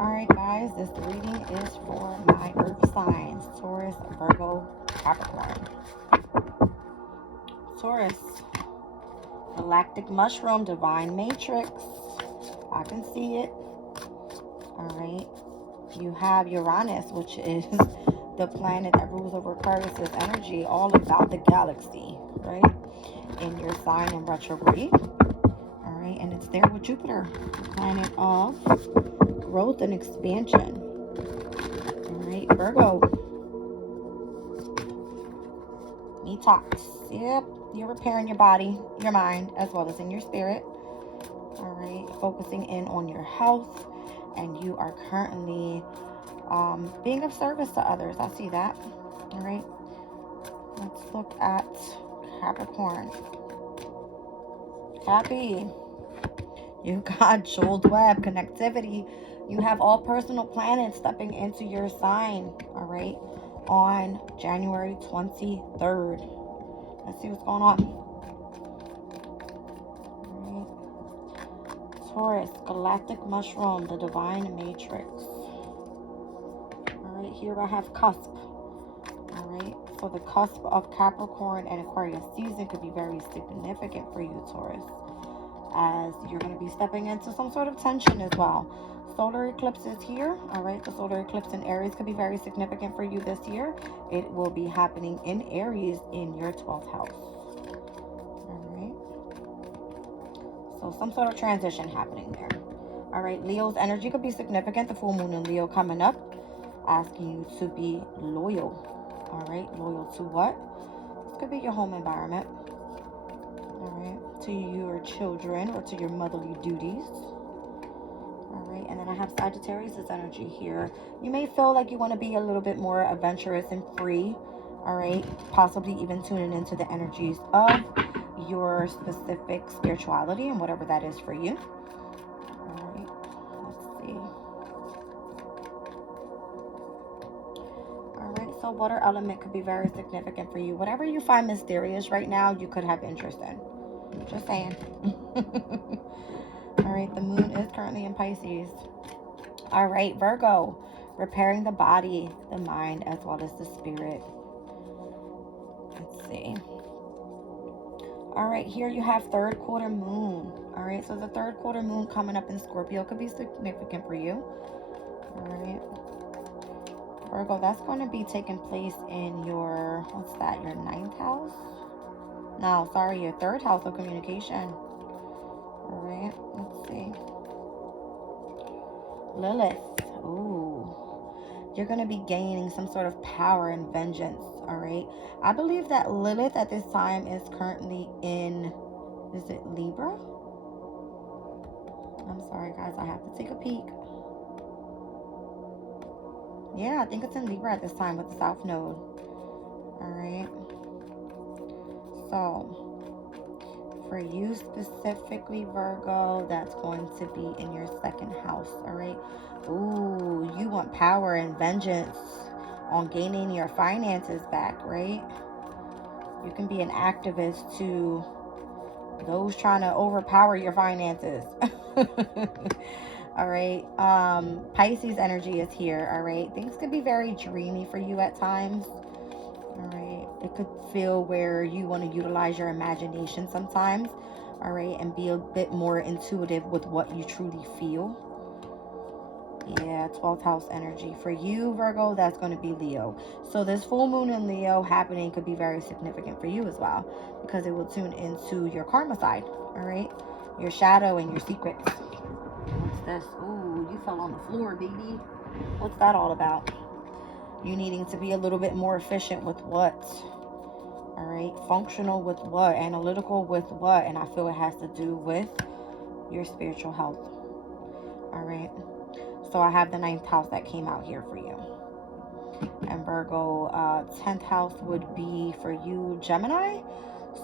Alright guys, this reading is for my earth signs, Taurus, Virgo, Capricorn. Taurus, galactic mushroom, divine matrix. I can see it. Alright. You have Uranus, which is the planet that rules over Aquarius' energy, all about the galaxy, right? In your sign in retrograde. Alright, and it's there with Jupiter, the planet of growth and expansion. Alright, Virgo. Detox. Yep, you're repairing your body, your mind, as well as in your spirit. Alright, focusing in on your health. And you are currently being of service to others. I see that. Alright, let's look at Capricorn. Happy. You got jeweled web, connectivity. You have all personal planets stepping into your sign, all right, on January 23rd. Let's see what's going on. All right. Taurus, galactic mushroom, the divine matrix. All right, here I have cusp. All right, so the cusp of Capricorn and Aquarius season could be very significant for you, Taurus, as you're going to be stepping into some sort of tension as well. Solar eclipse is here. All right, the solar eclipse in Aries could be very significant for you this year. It will be happening in Aries in your 12th house. All right, so some sort of transition happening there. All right, Leo's energy could be significant. The full moon in Leo coming up, asking you to be loyal. All right, loyal to what? This could be your home environment. All right, to your children or to your motherly duties. All right, and then I have Sagittarius' energy here. You may feel like you want to be a little bit more adventurous and free. All right, possibly even tuning into the energies of your specific spirituality and whatever that is for you. All right, let's see. All right, so water element could be very significant for you. Whatever you find mysterious right now, you could have interest in. Just saying. All right, the moon is currently in Pisces. All right, Virgo, repairing the body, the mind, as well as the spirit. Let's see. All right, here you have third quarter moon. All right, so the third quarter moon coming up in Scorpio could be significant for you. All right, Virgo, that's going to be taking place in your, what's that, your 9th house? No, sorry, your 3rd house of communication. All right, let's see. Lilith. Ooh. You're going to be gaining some sort of power and vengeance. All right. I believe that Lilith at this time is currently in, is it Libra? I'm sorry, guys. I have to take a peek. Yeah, I think it's in Libra at this time with the South Node. All right. So, for you specifically, Virgo, that's going to be in your 2nd house, all right? Ooh, you want power and vengeance on gaining your finances back, right? You can be an activist to those trying to overpower your finances. All right, Pisces energy is here, all right? Things could be very dreamy for you at times. All right, it could feel where you want to utilize your imagination sometimes, all right, and be a bit more intuitive with what you truly feel. Yeah, 12th house energy. For you, Virgo, that's going to be Leo. So this full moon in Leo happening could be very significant for you as well, because it will tune into your karma side, all right, your shadow and your secrets. What's this? Ooh, you fell on the floor, baby. What's that all about? You needing to be a little bit more efficient with what? All right, functional with what? Analytical with what? And I feel it has to do with your spiritual health. All right, so I have the 9th house that came out here for you. And Virgo, 10th house would be for you, Gemini.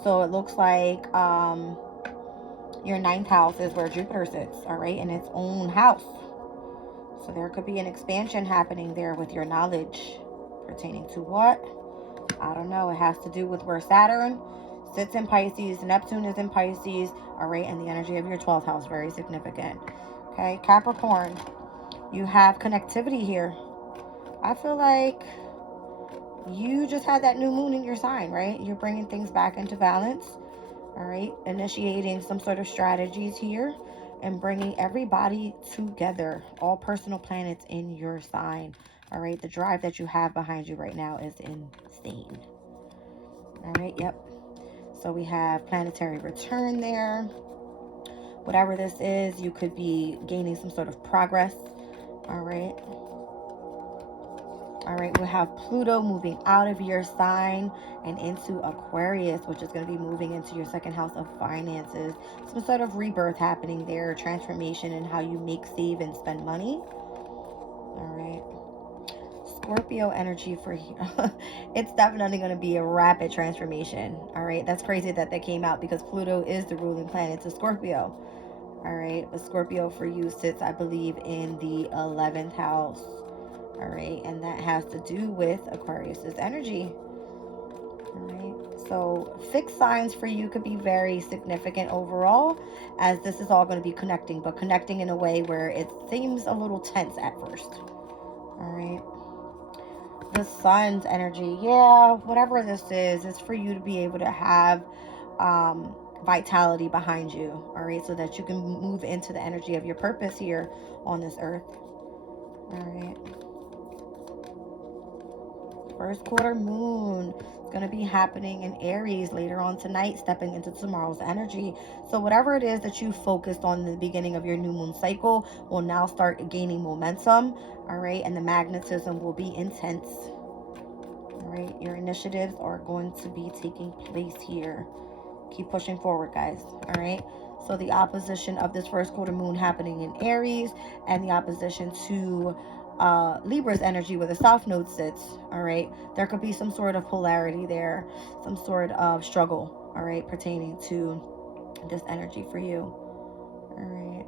So it looks like your 9th house is where Jupiter sits, all right, in its own house. So there could be an expansion happening there with your knowledge pertaining to what? I don't know. It has to do with where Saturn sits in Pisces. Neptune is in Pisces. All right. And the energy of your 12th house, very significant. Okay. Capricorn. You have connectivity here. I feel like you just had that new moon in your sign, right? You're bringing things back into balance, all right? Initiating some sort of strategies here and bringing everybody together, all personal planets in your sign, all right? The drive that you have behind you right now is insane, all right? Yep. So we have planetary return there. Whatever this is, you could be gaining some sort of progress, all right? All right, we'll have Pluto moving out of your sign and into Aquarius, which is going to be moving into your second house of finances. Some sort of rebirth happening there, transformation in how you make, save, and spend money. All right. Scorpio energy for you. It's definitely going to be a rapid transformation. All right. That's crazy that came out because Pluto is the ruling planet to Scorpio. All right. But Scorpio for you sits, I believe, in the 11th house. All right, and that has to do with Aquarius's energy. All right, so fixed signs for you could be very significant overall, as this is all going to be connecting, but connecting in a way where it seems a little tense at first. All right, the sun's energy, yeah, whatever this is for you to be able to have vitality behind you. All right, so that you can move into the energy of your purpose here on this earth. All right. First quarter moon is going to be happening in Aries later on tonight, stepping into tomorrow's energy. So whatever it is that you focused on in the beginning of your new moon cycle will now start gaining momentum. All right. And the magnetism will be intense. All right. Your initiatives are going to be taking place here. Keep pushing forward, guys. All right. So the opposition of this first quarter moon happening in Aries and the opposition to Libra's energy where the South Node sits, all right, there could be some sort of polarity there, some sort of struggle, all right, pertaining to this energy for you, all right.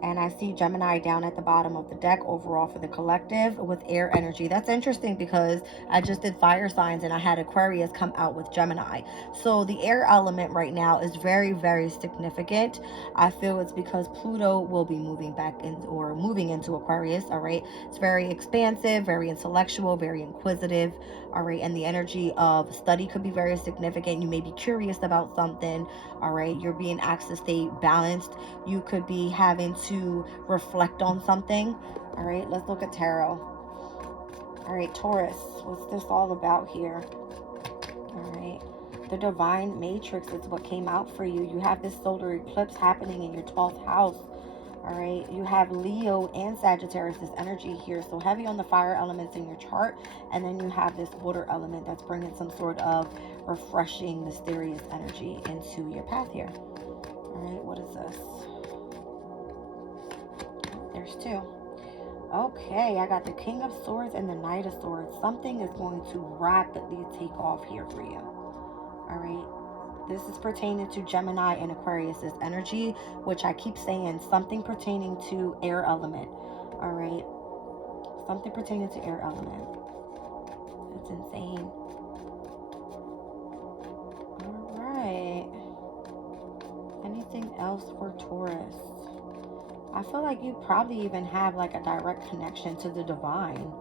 And I see Gemini down at the bottom of the deck overall for the collective with air energy. That's interesting because I just did fire signs and I had Aquarius come out with Gemini. So the air element right now is very, very significant. I feel it's because Pluto will be moving back in or moving into Aquarius. All right. It's very expansive, very intellectual, very inquisitive. All right. And the energy of study could be very significant. You may be curious about something. All right. You're being asked to stay balanced. You could be having to reflect on something. All right, let's look at tarot. All right, Taurus, what's this all about here? All right, the divine matrix is what came out for you. You have this solar eclipse happening in your 12th house. All right, you have Leo and Sagittarius energy here, so heavy on the fire elements in your chart, and then you have this water element that's bringing some sort of refreshing, mysterious energy into your path here. All right, what is this? There's two. Okay, I got the King of Swords and the Knight of Swords. Something is going to rapidly take off here for you. All right. This is pertaining to Gemini and Aquarius's energy, which I keep saying something pertaining to air element. All right. Something pertaining to air element. It's insane. All right. Anything else for Taurus? I feel like you probably even have like a direct connection to the divine,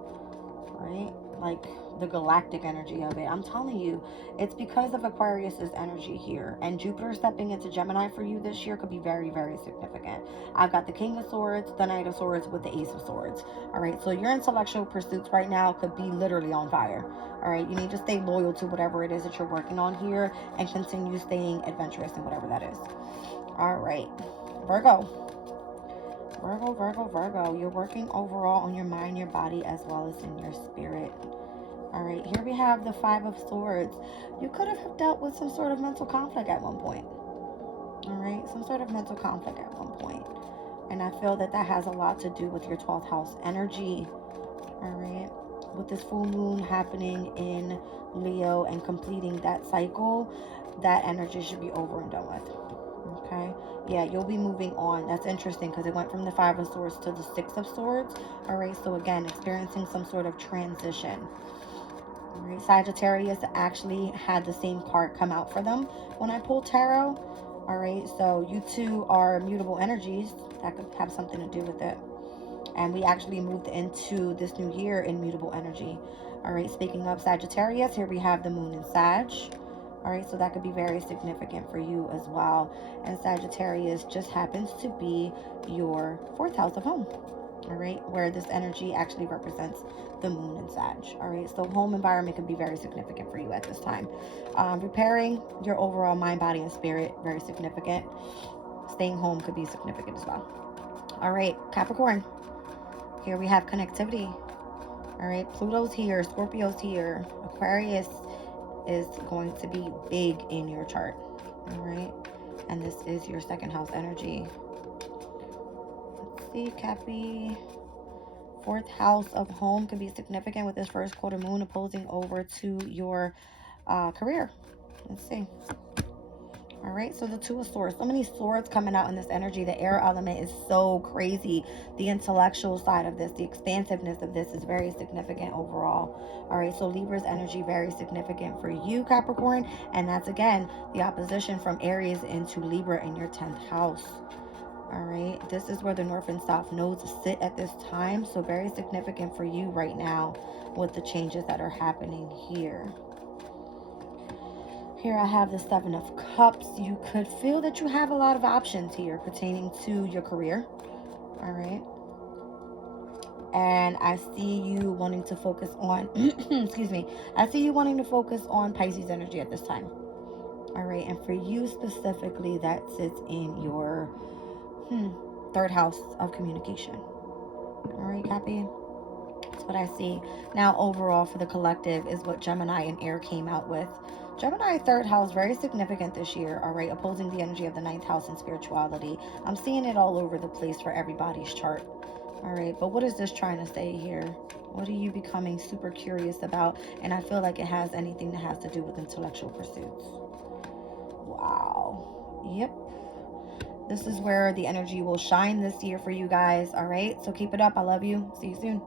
right? Like the galactic energy of it. I'm telling you, it's because of Aquarius's energy here. And Jupiter stepping into Gemini for you this year could be very, very significant. I've got the King of Swords, the Knight of Swords with the Ace of Swords. All right, so your intellectual pursuits right now could be literally on fire. All right, you need to stay loyal to whatever it is that you're working on here and continue staying adventurous in whatever that is. All right, Virgo. Virgo, you're working overall on your mind, your body, as well as in your spirit. All right, here we have the Five of Swords. You could have dealt with some sort of mental conflict at one point. All right, some sort of mental conflict at one point. And I feel that has a lot to do with your 12th house energy. All right, with this full moon happening in Leo and completing that cycle, that energy should be over and done with. Okay, yeah, you'll be moving on. That's interesting because it went from the Five of Swords to the Six of Swords. All right, so again, experiencing some sort of transition. All right, Sagittarius actually had the same card come out for them when I pulled tarot. All right, so you two are mutable energies. That could have something to do with it. And we actually moved into this new year in mutable energy. All right, speaking of Sagittarius, here we have the moon in Sag. All right, so that could be very significant for you as well. And Sagittarius just happens to be your fourth house of home. All right, where this energy actually represents the moon in Sag. All right, so home environment can be very significant for you at this time. Repairing your overall mind, body, and spirit, very significant. Staying home could be significant as well. All right, Capricorn. Here we have connectivity. All right, Pluto's here, Scorpio's here, Aquarius is going to be big in your chart. All right, and this is your second house energy. Let's see, Cappy. Fourth house of home can be significant with this first quarter moon opposing over to your career. Let's see. All right, so the Two of Swords. So many swords coming out in this energy. The air element is so crazy. The intellectual side of this, the expansiveness of this is very significant overall. All right, so Libra's energy, very significant for you, Capricorn. And that's, again, the opposition from Aries into Libra in your 10th house. All right, this is where the North and South nodes sit at this time. So very significant for you right now with the changes that are happening here. Here I have the Seven of Cups. You could feel that you have a lot of options here pertaining to your career. All right. And I see you wanting to focus on, excuse me, I see you wanting to focus on Pisces energy at this time. All right. And for you specifically, that sits in your third house of communication. All right, Cappy? That's what I see. Now, overall, for the collective is what Gemini and Air came out with. Gemini third house, very significant this year, all right, opposing the energy of the ninth house and spirituality. I'm seeing it all over the place for everybody's chart, all right, but what is this trying to say here? What are you becoming super curious about? And I feel like it has anything that has to do with intellectual pursuits. Wow. Yep. This is where the energy will shine this year for you guys, all right? So keep it up. I love you. See you soon.